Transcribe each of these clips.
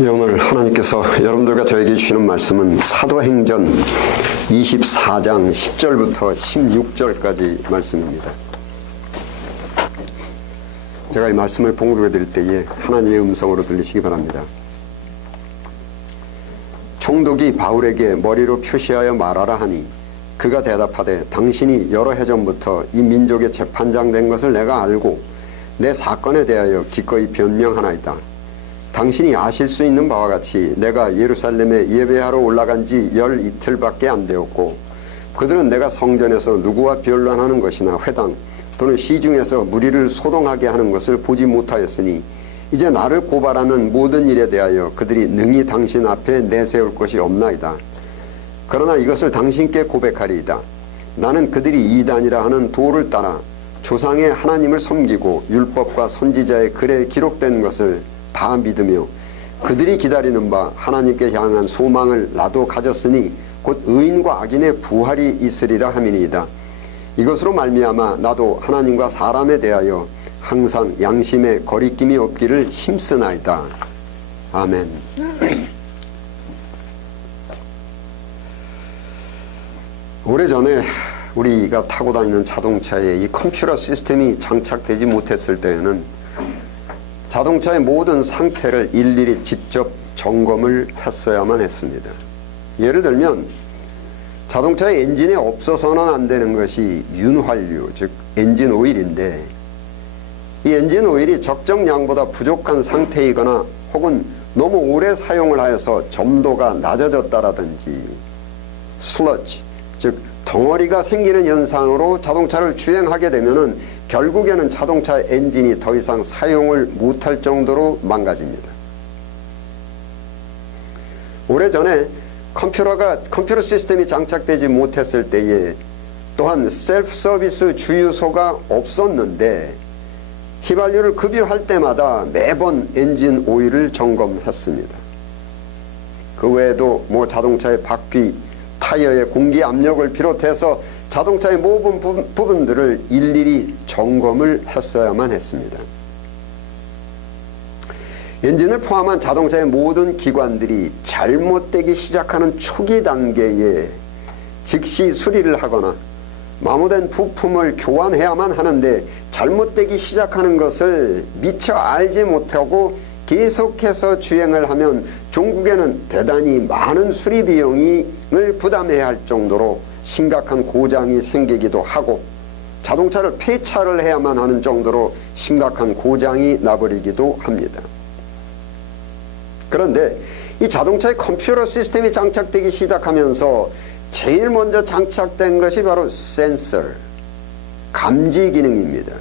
네, 오늘 하나님께서 여러분들과 저에게 주시는 말씀은 사도행전 24장 10절부터 16절까지 말씀입니다. 제가 이 말씀을 봉독해 드릴 때에 하나님의 음성으로 들리시기 바랍니다. 총독이 바울에게 머리로 표시하여 말하라 하니 그가 대답하되 당신이 여러 해 전부터 이 민족의 재판장 된 것을 내가 알고 내 사건에 대하여 기꺼이 변명하나이다. 당신이 아실 수 있는 바와 같이 내가 예루살렘에 예배하러 올라간 지 열 이틀밖에 안 되었고 그들은 내가 성전에서 누구와 변론하는 것이나 회당 또는 시중에서 무리를 소동하게 하는 것을 보지 못하였으니 이제 나를 고발하는 모든 일에 대하여 그들이 능히 당신 앞에 내세울 것이 없나이다. 그러나 이것을 당신께 고백하리이다. 나는 그들이 이단이라 하는 도를 따라 조상의 하나님을 섬기고 율법과 선지자의 글에 기록된 것을 다 믿으며 그들이 기다리는 바 하나님께 향한 소망을 나도 가졌으니 곧 의인과 악인의 부활이 있으리라 함이니이다. 이것으로 말미암아 나도 하나님과 사람에 대하여 항상 양심에 거리낌이 없기를 힘쓰나이다. 아멘. 오래전에 우리가 타고 다니는 자동차에 이 컴퓨터 시스템이 장착되지 못했을 때에는 자동차의 모든 상태를 일일이 직접 점검을 했어야만 했습니다. 예를 들면 자동차의 엔진에 없어서는 안 되는 것이 윤활유, 즉 엔진 오일인데 이 엔진 오일이 적정량보다 부족한 상태이거나 혹은 너무 오래 사용을 하여서 점도가 낮아졌다라든지 슬러지, 즉 덩어리가 생기는 현상으로 자동차를 주행하게 되면은 결국에는 자동차 엔진이 더 이상 사용을 못할 정도로 망가집니다. 오래전에 컴퓨터 시스템이 장착되지 못했을 때에 또한 셀프 서비스 주유소가 없었는데 휘발유를 급유할 때마다 매번 엔진 오일을 점검했습니다. 그 외에도 자동차의 바퀴, 타이어의 공기 압력을 비롯해서 자동차의 모든 부분들을 일일이 점검을 했어야만 했습니다. 엔진을 포함한 자동차의 모든 기관들이 잘못되기 시작하는 초기 단계에 즉시 수리를 하거나 마모된 부품을 교환해야만 하는데 잘못되기 시작하는 것을 미처 알지 못하고 계속해서 주행을 하면 종국에는 대단히 많은 수리 비용을 부담해야 할 정도로 심각한 고장이 생기기도 하고 자동차를 폐차를 해야만 하는 정도로 심각한 고장이 나버리기도 합니다. 그런데 이 자동차의 컴퓨터 시스템이 장착되기 시작하면서 제일 먼저 장착된 것이 바로 센서, 감지 기능입니다.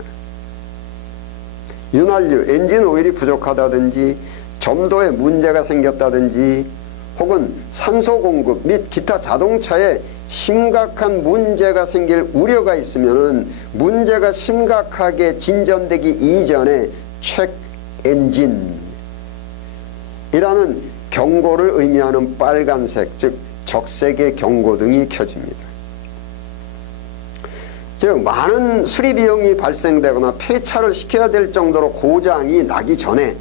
윤활유, 엔진 오일이 부족하다든지 점도에 문제가 생겼다든지 혹은 산소 공급 및 기타 자동차에 심각한 문제가 생길 우려가 있으면 문제가 심각하게 진전되기 이전에 체크 엔진이라는 경고를 의미하는 빨간색, 즉 적색의 경고등이 켜집니다. 즉 많은 수리 비용이 발생되거나 폐차를 시켜야 될 정도로 고장이 나기 전에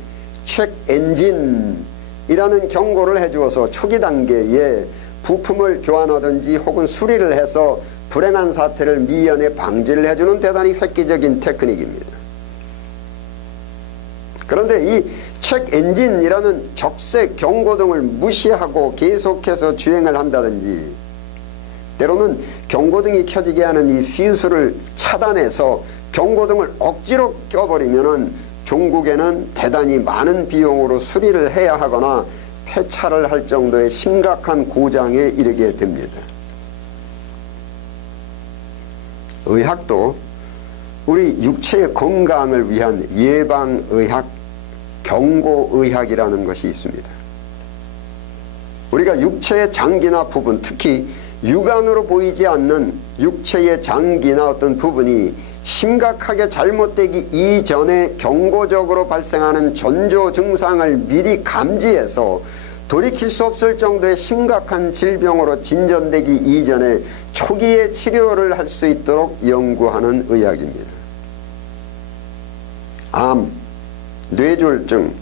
체크 엔진이라는 경고를 해주어서 초기 단계에 부품을 교환하든지 혹은 수리를 해서 불행한 사태를 미연에 방지를 해주는 대단히 획기적인 테크닉입니다. 그런데 이 체크 엔진이라는 적색 경고등을 무시하고 계속해서 주행을 한다든지 때로는 경고등이 켜지게 하는 이 퓨즈를 차단해서 경고등을 억지로 껴버리면은 종국에는 대단히 많은 비용으로 수리를 해야 하거나 폐차를 할 정도의 심각한 고장에 이르게 됩니다. 의학도 우리 육체의 건강을 위한 예방의학, 경고의학이라는 것이 있습니다. 우리가 육체의 장기나 부분, 특히 육안으로 보이지 않는 육체의 장기나 어떤 부분이 심각하게 잘못되기 이전에 경고적으로 발생하는 전조 증상을 미리 감지해서 돌이킬 수 없을 정도의 심각한 질병으로 진전되기 이전에 초기에 치료를 할 수 있도록 연구하는 의학입니다. 암, 뇌졸중,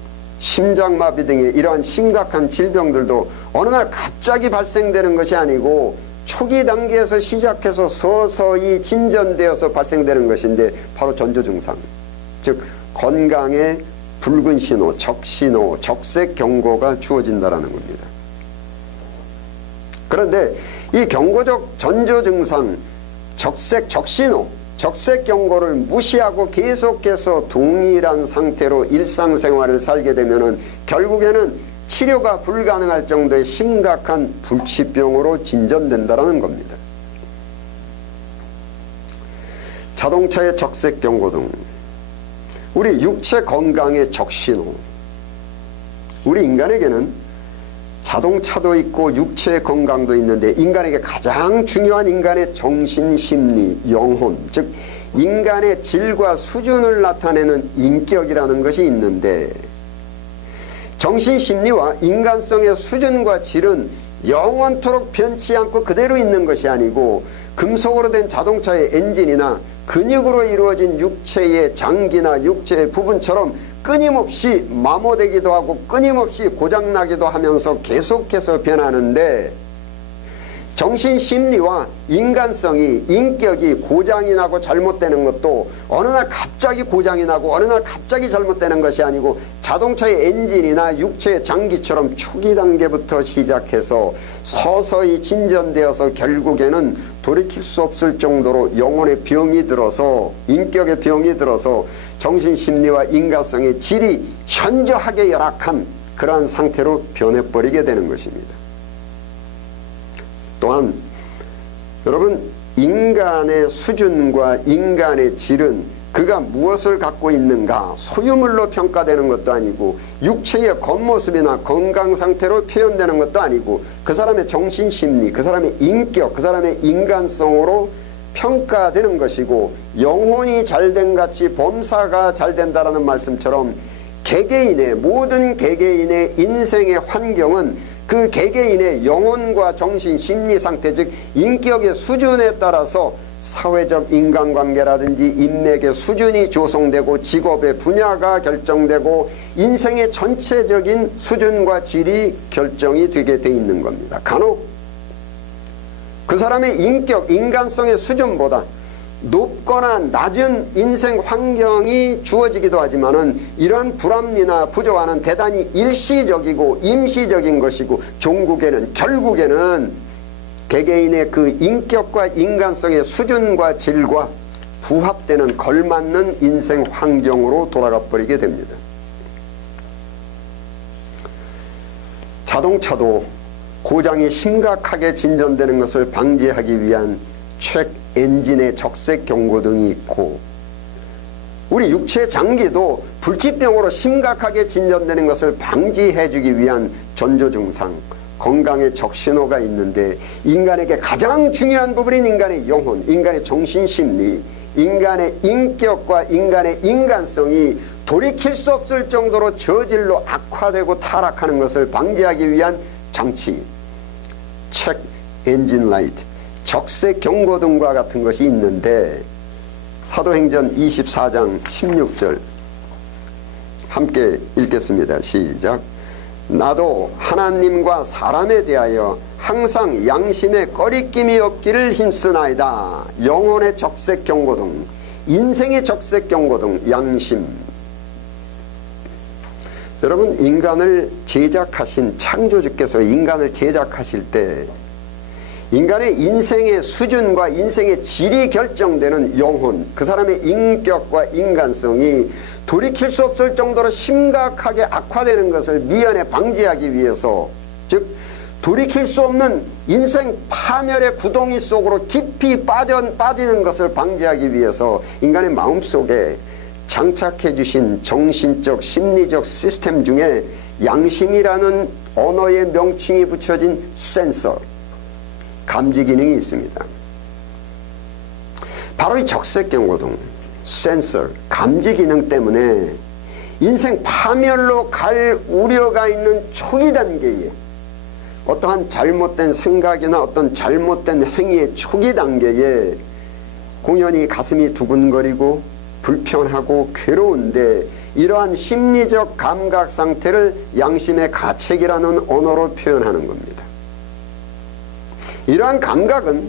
심장마비 등의 이러한 심각한 질병들도 어느 날 갑자기 발생되는 것이 아니고 초기 단계에서 시작해서 서서히 진전되어서 발생되는 것인데 바로 전조증상, 즉 건강에 붉은 신호, 적신호, 적색 경고가 주어진다라는 겁니다. 그런데 이 경고적 전조증상, 적신호, 적색 경고를 무시하고 계속해서 동일한 상태로 일상생활을 살게 되면은 결국에는 치료가 불가능할 정도의 심각한 불치병으로 진전된다는 겁니다. 자동차의 적색 경고등, 우리 육체 건강의 적신호. 우리 인간에게는 자동차도 있고 육체 건강도 있는데 인간에게 가장 중요한 인간의 정신, 심리, 영혼, 즉 인간의 질과 수준을 나타내는 인격이라는 것이 있는데, 정신, 심리와 인간성의 수준과 질은 영원토록 변치 않고 그대로 있는 것이 아니고 금속으로 된 자동차의 엔진이나 근육으로 이루어진 육체의 장기나 육체의 부분처럼 끊임없이 마모되기도 하고 끊임없이 고장나기도 하면서 계속해서 변하는데, 정신, 심리와 인간성이, 인격이 고장이 나고 잘못되는 것도 어느 날 갑자기 고장이 나고 어느 날 갑자기 잘못되는 것이 아니고 자동차의 엔진이나 육체의 장기처럼 초기 단계부터 시작해서 서서히 진전되어서 결국에는 돌이킬 수 없을 정도로 영혼의 병이 들어서, 인격의 병이 들어서 정신, 심리와 인간성의 질이 현저하게 열악한 그러한 상태로 변해버리게 되는 것입니다. 또한 여러분, 인간의 수준과 인간의 질은 그가 무엇을 갖고 있는가 소유물로 평가되는 것도 아니고 육체의 겉모습이나 건강 상태로 표현되는 것도 아니고 그 사람의 정신심리, 그 사람의 인격, 그 사람의 인간성으로 평가되는 것이고, 영혼이 잘된 같이 범사가 잘된다라는 말씀처럼 개개인의, 모든 개개인의 인생의 환경은 그 개개인의 영혼과 정신, 심리 상태, 즉 인격의 수준에 따라서 사회적 인간관계라든지 인맥의 수준이 조성되고 직업의 분야가 결정되고 인생의 전체적인 수준과 질이 결정이 되게 돼 있는 겁니다. 간혹 그 사람의 인격, 인간성의 수준보다 높거나 낮은 인생 환경이 주어지기도 하지만은 이러한 불합리나 부조화는 대단히 일시적이고 임시적인 것이고, 종국에는 결국에는 개개인의 그 인격과 인간성의 수준과 질과 부합되는 걸맞는 인생 환경으로 돌아가 버리게 됩니다. 자동차도 고장이 심각하게 진전되는 것을 방지하기 위한 책 엔진의 적색 경고등이 있고, 우리 육체 장기도 불치병으로 심각하게 진전되는 것을 방지해 주기 위한 전조증상, 건강의 적신호가 있는데, 인간에게 가장 중요한 부분인 인간의 영혼, 인간의 정신심리, 인간의 인격과 인간의 인간성이 돌이킬 수 없을 정도로 저질로 악화되고 타락하는 것을 방지하기 위한 장치, 책 엔진 라이트, 적색 경고등과 같은 것이 있는데, 사도행전 24장 16절 함께 읽겠습니다. 시작. 나도 하나님과 사람에 대하여 항상 양심에 꺼리낌이 없기를 힘쓰나이다. 영혼의 적색 경고등, 인생의 적색 경고등, 양심. 여러분, 인간을 제작하신 창조주께서 인간을 제작하실 때 인간의 인생의 수준과 인생의 질이 결정되는 영혼, 그 사람의 인격과 인간성이 돌이킬 수 없을 정도로 심각하게 악화되는 것을 미연에 방지하기 위해서, 즉 돌이킬 수 없는 인생 파멸의 구덩이 속으로 깊이 빠지는 것을 방지하기 위해서 인간의 마음속에 장착해 주신 정신적 심리적 시스템 중에 양심이라는 언어의 명칭이 붙여진 센서, 감지 기능이 있습니다. 바로 이 적색 경고등, 센서, 감지 기능 때문에 인생 파멸로 갈 우려가 있는 초기 단계에 어떠한 잘못된 생각이나 어떤 잘못된 행위의 초기 단계에 공연히 가슴이 두근거리고 불편하고 괴로운데 이러한 심리적 감각 상태를 양심의 가책이라는 언어로 표현하는 겁니다. 이러한 감각은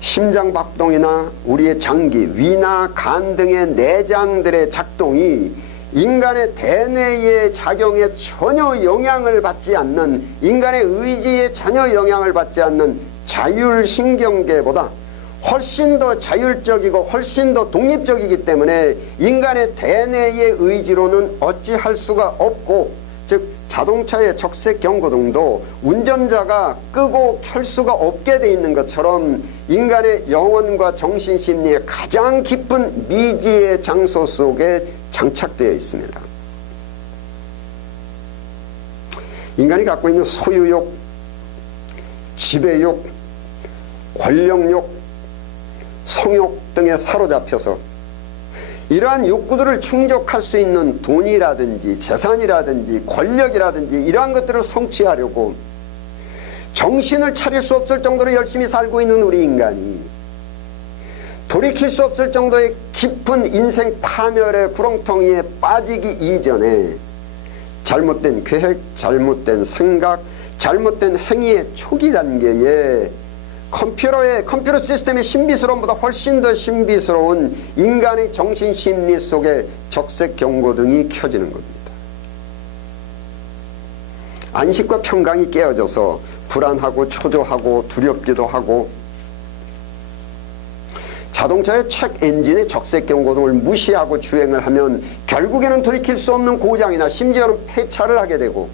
심장박동이나 우리의 장기, 위나 간 등의 내장들의 작동이 인간의 대뇌의 작용에 전혀 영향을 받지 않는, 인간의 의지에 전혀 영향을 받지 않는 자율신경계보다 훨씬 더 자율적이고 훨씬 더 독립적이기 때문에 인간의 대뇌의 의지로는 어찌할 수가 없고, 즉 자동차의 적색 경고등도 운전자가 끄고 켤 수가 없게 돼 있는 것처럼 인간의 영혼과 정신심리의 가장 깊은 미지의 장소 속에 장착되어 있습니다. 인간이 갖고 있는 소유욕, 지배욕, 권력욕, 성욕 등에 사로잡혀서 이러한 욕구들을 충족할 수 있는 돈이라든지 재산이라든지 권력이라든지 이러한 것들을 성취하려고 정신을 차릴 수 없을 정도로 열심히 살고 있는 우리 인간이 돌이킬 수 없을 정도의 깊은 인생 파멸의 구렁텅이에 빠지기 이전에 잘못된 계획, 잘못된 생각, 잘못된 행위의 초기 단계에 컴퓨터 시스템의 신비스러움보다 훨씬 더 신비스러운 인간의 정신심리 속에 적색 경고등이 켜지는 겁니다. 안식과 평강이 깨어져서 불안하고 초조하고 두렵기도 하고, 자동차의 책 엔진의 적색 경고등을 무시하고 주행을 하면 결국에는 돌이킬 수 없는 고장이나 심지어는 폐차를 하게 되고,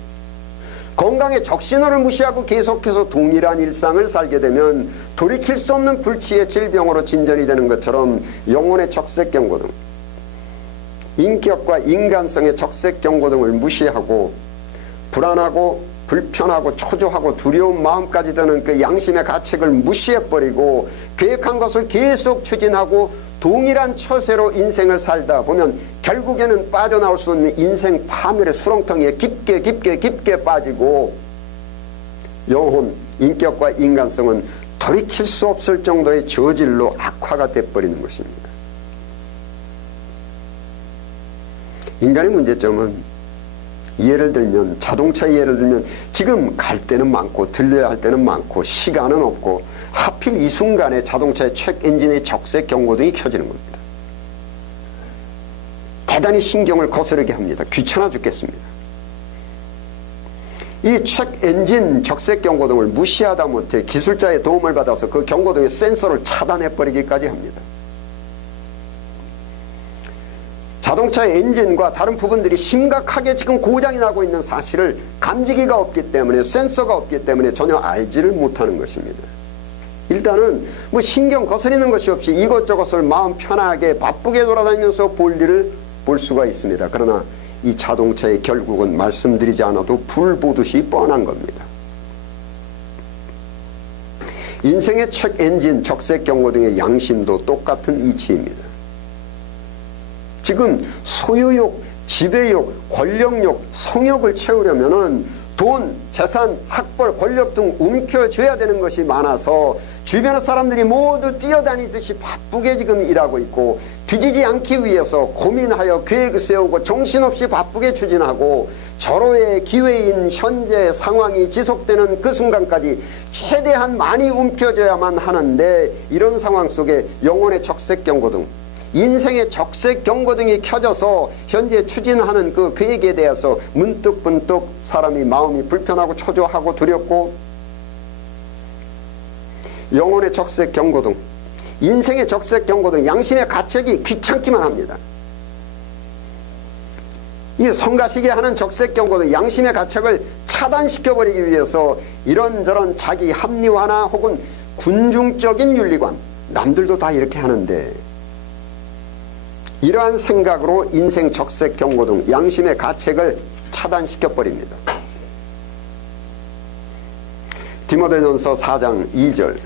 건강의 적신호를 무시하고 계속해서 동일한 일상을 살게 되면 돌이킬 수 없는 불치의 질병으로 진전이 되는 것처럼 영혼의 적색 경고등, 인격과 인간성의 적색 경고등을 무시하고 불안하고 불편하고 초조하고 두려운 마음까지 드는 그 양심의 가책을 무시해버리고 계획한 것을 계속 추진하고 동일한 처세로 인생을 살다 보면 결국에는 빠져나올 수 없는 인생 파멸의 수렁텅이에 깊게 빠지고 영혼, 인격과 인간성은 돌이킬 수 없을 정도의 저질로 악화가 돼버리는 것입니다. 인간의 문제점은 예를 들면 자동차 예를 들면 지금 갈 때는 많고 들려야 할 때는 많고 시간은 없고 하필 이 순간에 자동차의 책 엔진의 적색 경고등이 켜지는 겁니다. 대단히 신경을 거스르게 합니다. 귀찮아 죽겠습니다. 이 책 엔진 적색 경고등을 무시하다 못해 기술자의 도움을 받아서 그 경고등의 센서를 차단해버리기까지 합니다. 자동차의 엔진과 다른 부분들이 심각하게 지금 고장이 나고 있는 사실을 감지기가 없기 때문에, 센서가 없기 때문에 전혀 알지를 못하는 것입니다. 일단은 뭐 신경 거스리는 것이 없이 이것저것을 마음 편하게 바쁘게 돌아다니면서 볼 일을 볼 수가 있습니다. 그러나 이 자동차의 결국은 말씀드리지 않아도 불 보듯이 뻔한 겁니다. 인생의 책 엔진, 적색 경고등의 양심도 똑같은 이치입니다. 지금 소유욕, 지배욕, 권력욕, 성욕을 채우려면은 돈, 재산, 학벌, 권력 등 움켜쥐어야 되는 것이 많아서 주변의 사람들이 모두 뛰어다니듯이 바쁘게 지금 일하고 있고, 뒤지지 않기 위해서 고민하여 계획을 세우고 정신없이 바쁘게 추진하고, 절호의 기회인 현재 상황이 지속되는 그 순간까지 최대한 많이 움켜져야만 하는데, 이런 상황 속에 영혼의 적색 경고등, 인생의 적색 경고등이 켜져서 현재 추진하는 그 계획에 대해서 문득문득 사람이 마음이 불편하고 초조하고 두렵고, 영혼의 적색 경고등, 인생의 적색 경고등, 양심의 가책이 귀찮기만 합니다. 이 성가시게 하는 적색 경고등, 양심의 가책을 차단시켜버리기 위해서 이런저런 자기 합리화나 혹은 군중적인 윤리관, 남들도 다 이렇게 하는데, 이러한 생각으로 인생 적색 경고등, 양심의 가책을 차단시켜버립니다. 디모데전서 4장 2절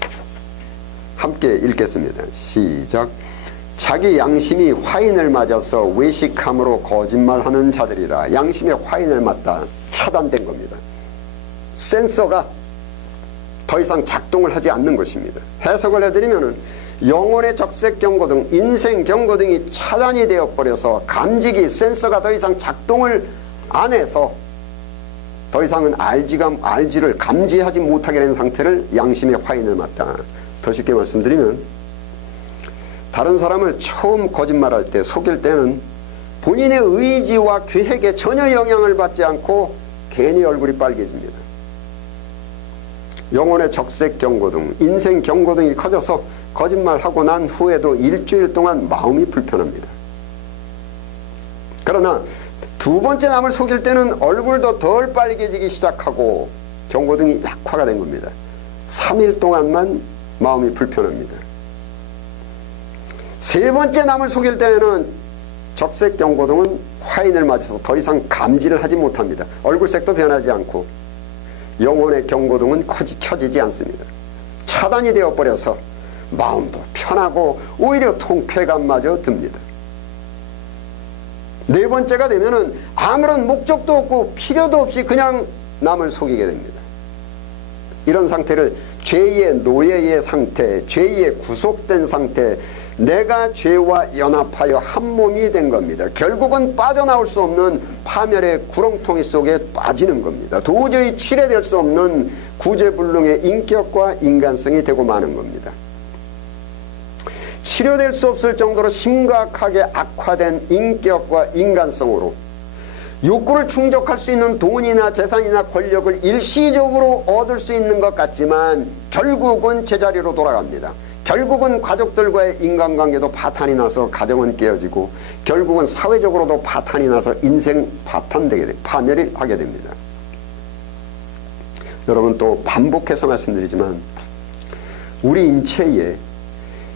함께 읽겠습니다. 시작. 자기 양심이 화인을 맞아서 외식함으로 거짓말하는 자들이라. 양심의 화인을 맞다 차단된 겁니다. 센서가 더 이상 작동을 하지 않는 것입니다. 해석을 해드리면 영혼의 적색 경고등, 인생 경고등이 차단이 되어버려서 감지기, 센서가 더 이상 작동을 안 해서 더 이상은 알지를 감지하지 못하게 된 상태를 양심의 화인을 맞다. 더 쉽게 말씀드리면 다른 사람을 처음 거짓말할 때, 속일 때는 본인의 의지와 계획에 전혀 영향을 받지 않고 괜히 얼굴이 빨개집니다. 영혼의 적색 경고등, 인생 경고등이 커져서 거짓말하고 난 후에도 일주일 동안 마음이 불편합니다. 그러나 두 번째 남을 속일 때는 얼굴도 덜 빨개지기 시작하고 경고등이 약화가 된 겁니다. 3일 동안만 마음이 불편합니다. 세 번째 남을 속일 때에는 적색 경고등은 화인을 맞아서 더 이상 감지를 하지 못합니다. 얼굴색도 변하지 않고 영혼의 경고등은 켜지지 않습니다. 차단이 되어버려서 마음도 편하고 오히려 통쾌감마저 듭니다. 네 번째가 되면은 아무런 목적도 없고 필요도 없이 그냥 남을 속이게 됩니다. 이런 상태를 죄의 노예의 상태, 죄의 구속된 상태, 내가 죄와 연합하여 한 몸이 된 겁니다. 결국은 빠져나올 수 없는 파멸의 구렁텅이 속에 빠지는 겁니다. 도저히 치료될 수 없는 구제불능의 인격과 인간성이 되고 마는 겁니다. 치료될 수 없을 정도로 심각하게 악화된 인격과 인간성으로 욕구를 충족할 수 있는 돈이나 재산이나 권력을 일시적으로 얻을 수 있는 것 같지만 결국은 제자리로 돌아갑니다. 결국은 가족들과의 인간관계도 파탄이 나서 가정은 깨어지고 결국은 사회적으로도 파탄이 나서 인생 파멸이 하게 됩니다. 여러분, 또 반복해서 말씀드리지만 우리 인체에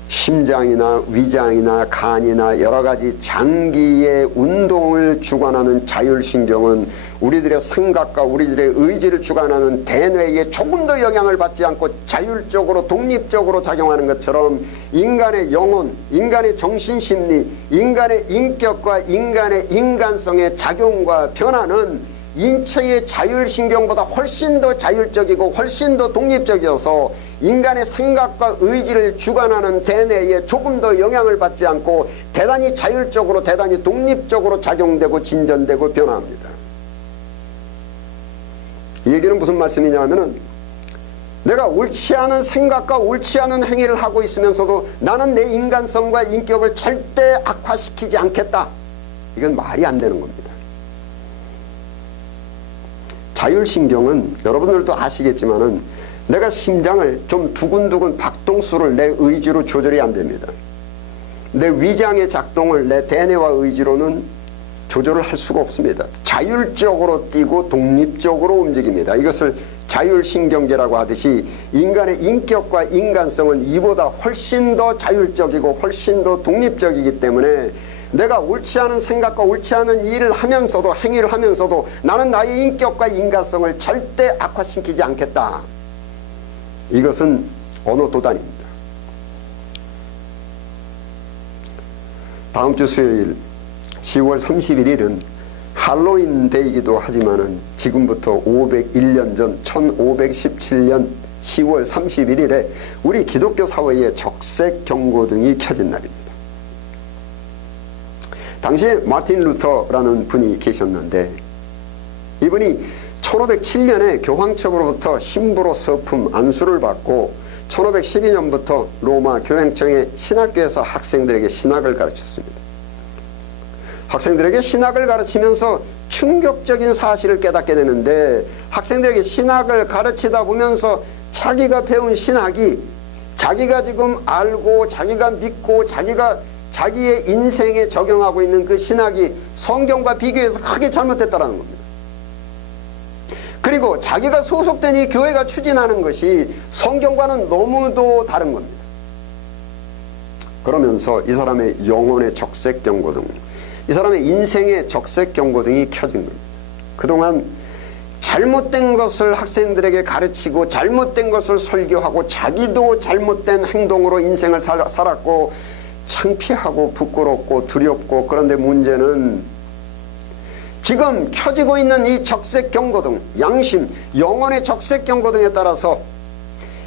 심장이나 위장이나 간이나 여러가지 장기의 운동을 주관하는 자율신경은 우리들의 생각과 우리들의 의지를 주관하는 대뇌에 조금 더 영향을 받지 않고 자율적으로 독립적으로 작용하는 것처럼 인간의 영혼, 인간의 정신심리, 인간의 인격과 인간의 인간성의 작용과 변화는 인체의 자율신경보다 훨씬 더 자율적이고 훨씬 더 독립적이어서 인간의 생각과 의지를 주관하는 대뇌에 조금 더 영향을 받지 않고 대단히 자율적으로 대단히 독립적으로 작용되고 진전되고 변화합니다. 이 얘기는 무슨 말씀이냐 하면은 내가 옳지 않은 생각과 옳지 않은 행위를 하고 있으면서도 나는 내 인간성과 인격을 절대 악화시키지 않겠다. 이건 말이 안 되는 겁니다. 자율신경은 여러분들도 아시겠지만은 내가 심장을 좀 두근두근 박동수를 내 의지로 조절이 안 됩니다. 내 위장의 작동을 내 대뇌와 의지로는 조절을 할 수가 없습니다. 자율적으로 뛰고 독립적으로 움직입니다. 이것을 자율신경계라고 하듯이 인간의 인격과 인간성은 이보다 훨씬 더 자율적이고 훨씬 더 독립적이기 때문에 내가 옳지 않은 생각과 옳지 않은 일을 하면서도 행위를 하면서도 나는 나의 인격과 인간성을 절대 악화시키지 않겠다. 이것은 언어 도단입니다. 다음 주 수요일 10월 31일은 할로윈 데이이기도 하지만은 지금부터 501년 전 1517년 10월 31일에 우리 기독교 사회에 적색 경고등이 켜진 날입니다. 당시에 마틴 루터라는 분이 계셨는데 이분이 1507년에 교황청으로부터 신부로 서품 안수를 받고 1512년부터 로마 교행청의 신학교에서 학생들에게 신학을 가르쳤습니다. 학생들에게 신학을 가르치면서 충격적인 사실을 깨닫게 되는데 학생들에게 신학을 가르치다 보면서 자기가 배운 신학이 자기가 지금 알고 자기가 믿고 자기가 자기의 인생에 적용하고 있는 그 신학이 성경과 비교해서 크게 잘못됐다는 겁니다. 그리고 자기가 소속된 이 교회가 추진하는 것이 성경과는 너무도 다른 겁니다. 그러면서 이 사람의 영혼의 적색 경고등, 이 사람의 인생의 적색 경고등이 켜진 겁니다. 그동안 잘못된 것을 학생들에게 가르치고 잘못된 것을 설교하고 자기도 잘못된 행동으로 인생을 살았고 창피하고 부끄럽고 두렵고, 그런데 문제는 지금 켜지고 있는 이 적색 경고등, 양심, 영혼의 적색 경고등에 따라서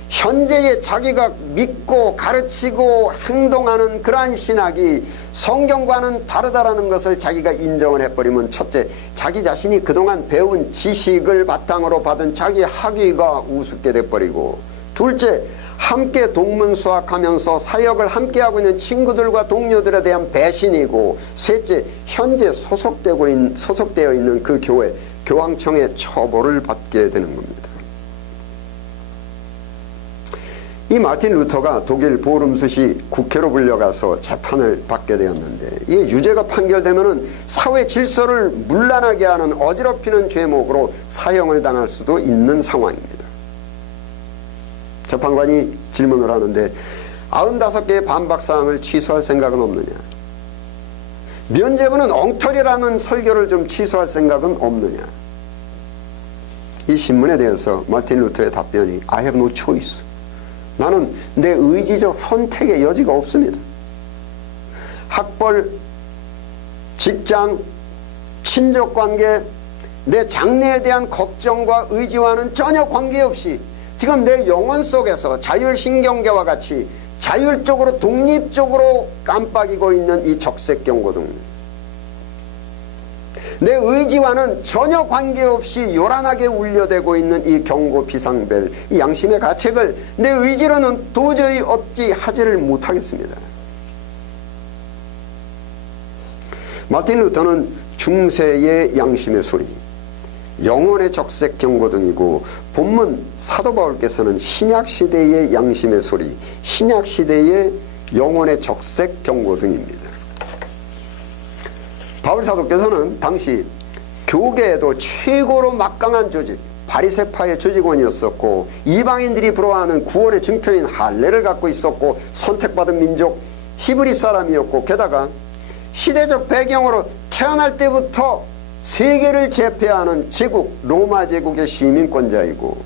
현재의 자기가 믿고 가르치고 행동하는 그러한 신학이 성경과는 다르다라는 것을 자기가 인정을 해버리면, 첫째, 자기 자신이 그동안 배운 지식을 바탕으로 받은 자기 학위가 우습게 돼버리고, 둘째, 함께 동문수학하면서 사역을 함께하고 있는 친구들과 동료들에 대한 배신이고, 셋째, 현재 소속되어 있는 그 교회, 교황청의 처벌을 받게 되는 겁니다. 이 마틴 루터가 독일 보름스시 국회로 불려가서 재판을 받게 되었는데, 이 유죄가 판결되면은 사회 질서를 문란하게 하는 어지럽히는 죄목으로 사형을 당할 수도 있는 상황입니다. 재판관이 질문을 하는데 95개의 반박사항을 취소할 생각은 없느냐? 면죄부는 엉터리라는 설교를 좀 취소할 생각은 없느냐? 이 신문에 대해서 마틴 루터의 답변이 I have no choice. 나는 내 의지적 선택의 여지가 없습니다. 학벌, 직장, 친족관계, 내 장래에 대한 걱정과 의지와는 전혀 관계없이 지금 내 영혼 속에서 자율신경계와 같이 자율적으로 독립적으로 깜빡이고 있는 이 적색경고등, 내 의지와는 전혀 관계없이 요란하게 울려대고 있는 이 경고 비상벨, 이 양심의 가책을 내 의지로는 도저히 얻지 하지를 못하겠습니다. 마틴 루터는 중세의 양심의 소리, 영혼의 적색 경고등이고, 본문 사도 바울께서는 신약시대의 양심의 소리, 신약시대의 영혼의 적색 경고등입니다. 바울 사도께서는 당시 교계에도 최고로 막강한 조직, 바리새파의 조직원이었었고, 이방인들이 부러워하는 구원의 증표인 할례를 갖고 있었고, 선택받은 민족 히브리 사람이었고, 게다가 시대적 배경으로 태어날 때부터 세계를 제패하는 제국 로마 제국의 시민권자이고,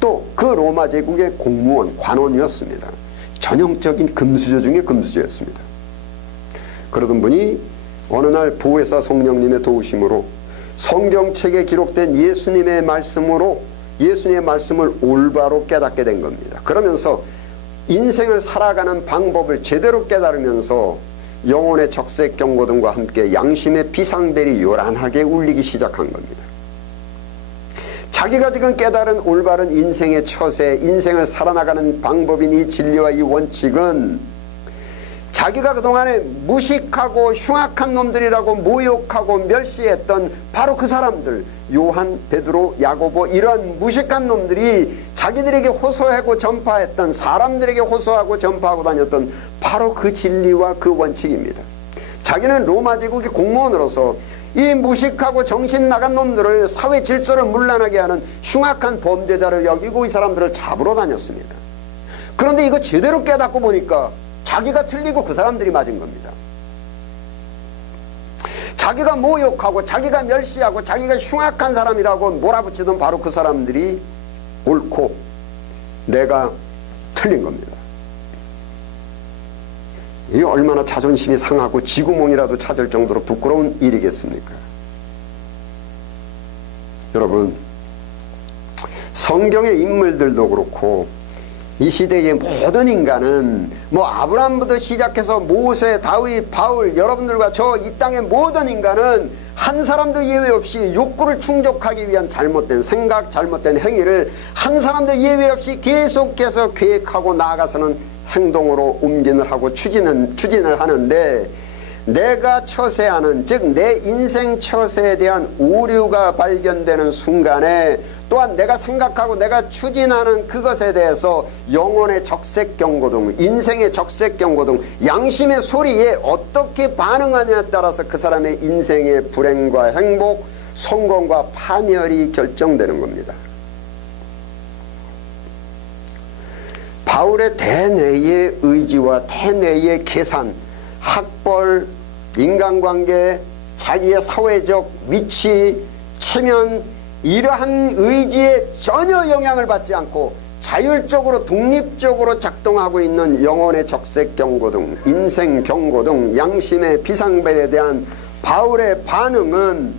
또 그 로마 제국의 공무원, 관원이었습니다. 전형적인 금수저 중에 금수저였습니다. 그러던 분이 어느 날 부회사 성령님의 도우심으로 성경책에 기록된 예수님의 말씀을 올바로 깨닫게 된 겁니다. 그러면서 인생을 살아가는 방법을 제대로 깨달으면서 영혼의 적색 경고등과 함께 양심의 비상벨이 요란하게 울리기 시작한 겁니다. 자기가 지금 깨달은 올바른 인생의 처세, 인생을 살아나가는 방법인 이 진리와 이 원칙은 자기가 그동안에 무식하고 흉악한 놈들이라고 모욕하고 멸시했던 바로 그 사람들, 요한, 베드로, 야고보, 이런 무식한 놈들이 자기들에게 호소하고 전파했던, 사람들에게 호소하고 전파하고 다녔던 바로 그 진리와 그 원칙입니다. 자기는 로마 제국의 공무원으로서 이 무식하고 정신 나간 놈들을, 사회 질서를 문란하게 하는 흉악한 범죄자를 여기고 이 사람들을 잡으러 다녔습니다. 그런데 이거 제대로 깨닫고 보니까 자기가 틀리고 그 사람들이 맞은 겁니다. 자기가 모욕하고 자기가 멸시하고 자기가 흉악한 사람이라고 몰아붙이던 바로 그 사람들이 옳고 내가 틀린 겁니다. 이게 얼마나 자존심이 상하고 지구멍이라도 찾을 정도로 부끄러운 일이겠습니까? 여러분, 성경의 인물들도 그렇고 이 시대의 모든 인간은 아브라함부터 시작해서 모세, 다윗, 바울, 여러분들과 저 이 땅의 모든 인간은 한 사람도 예외 없이 욕구를 충족하기 위한 잘못된 생각, 잘못된 행위를 한 사람도 예외 없이 계속해서 계획하고 나아가서는 행동으로 옮긴을 하고 추진을 하는데, 내가 처세하는, 즉 내 인생 처세에 대한 오류가 발견되는 순간에 또한 내가 생각하고 내가 추진하는 그것에 대해서 영혼의 적색 경고등, 인생의 적색 경고등, 양심의 소리에 어떻게 반응하냐에 따라서 그 사람의 인생의 불행과 행복, 성공과 파멸이 결정되는 겁니다. 바울의 대내의 의지와 대내의 계산, 학벌, 인간관계, 자기의 사회적 위치, 체면, 이러한 의지에 전혀 영향을 받지 않고 자율적으로 독립적으로 작동하고 있는 영혼의 적색 경고등, 인생 경고등, 양심의 비상벨에 대한 바울의 반응은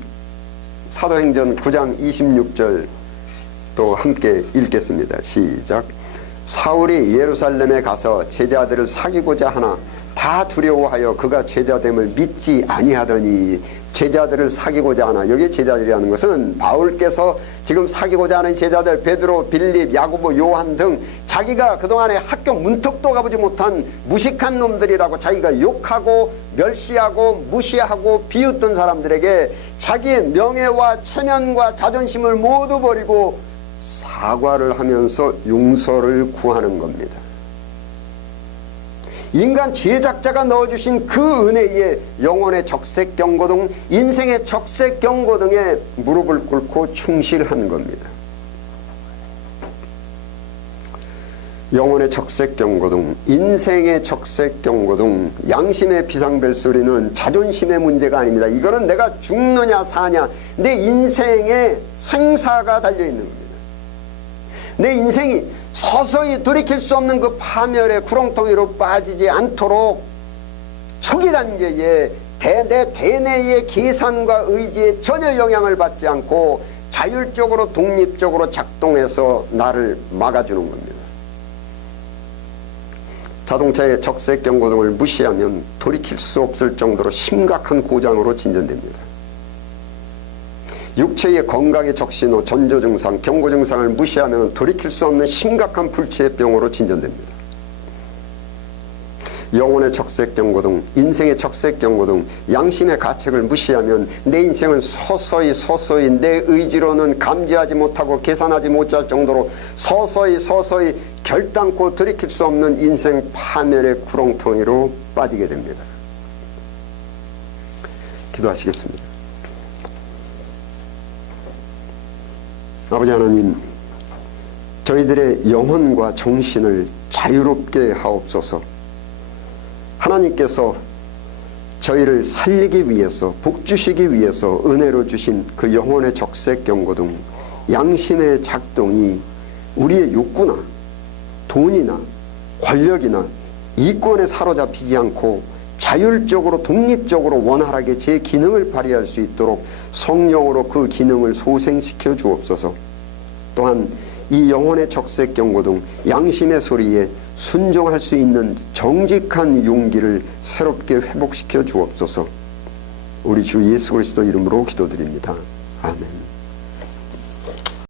사도행전 9장 26절 또 함께 읽겠습니다. 시작. 사울이 예루살렘에 가서 제자들을 사귀고자 하나 다 두려워하여 그가 제자됨을 믿지 아니하더니 제자들을 사귀고자 하나, 여기 제자들이라는 것은 바울께서 지금 사귀고자 하는 제자들 베드로, 빌립, 야고보, 요한 등 자기가 그동안에 학교 문턱도 가보지 못한 무식한 놈들이라고 자기가 욕하고 멸시하고 무시하고 비웃던 사람들에게 자기의 명예와 체면과 자존심을 모두 버리고 사과를 하면서 용서를 구하는 겁니다. 인간 제작자가 넣어주신 그 은혜에 영혼의 적색경고등, 인생의 적색경고등에 무릎을 꿇고 충실한 겁니다. 영혼의 적색경고등, 인생의 적색경고등, 양심의 비상벨소리는 자존심의 문제가 아닙니다. 이거는 내가 죽느냐 사냐, 내 인생의 생사가 달려있는 겁니다. 내 인생이 서서히 돌이킬 수 없는 그 파멸의 구렁텅이로 빠지지 않도록 초기 단계에 내 대뇌의 계산과 의지에 전혀 영향을 받지 않고 자율적으로 독립적으로 작동해서 나를 막아주는 겁니다. 자동차의 적색경고등을 무시하면 돌이킬 수 없을 정도로 심각한 고장으로 진전됩니다. 육체의 건강의 적신호, 전조증상, 경고증상을 무시하면 돌이킬 수 없는 심각한 불치의 병으로 진전됩니다. 영혼의 적색경고등, 인생의 적색경고등, 양심의 가책을 무시하면 내 인생은 서서히 내 의지로는 감지하지 못하고 계산하지 못할 정도로 서서히 결단코 돌이킬 수 없는 인생 파멸의 구렁텅이로 빠지게 됩니다. 기도하시겠습니다. 아버지 하나님, 저희들의 영혼과 정신을 자유롭게 하옵소서. 하나님께서 저희를 살리기 위해서, 복주시기 위해서 은혜로 주신 그 영혼의 적색경고등, 양심의 작동이 우리의 욕구나 돈이나 권력이나 이권에 사로잡히지 않고 자율적으로 독립적으로 원활하게 제 기능을 발휘할 수 있도록 성령으로 그 기능을 소생시켜 주옵소서. 또한 이 영혼의 적색경고등, 양심의 소리에 순종할 수 있는 정직한 용기를 새롭게 회복시켜 주옵소서. 우리 주 예수 그리스도 이름으로 기도드립니다. 아멘.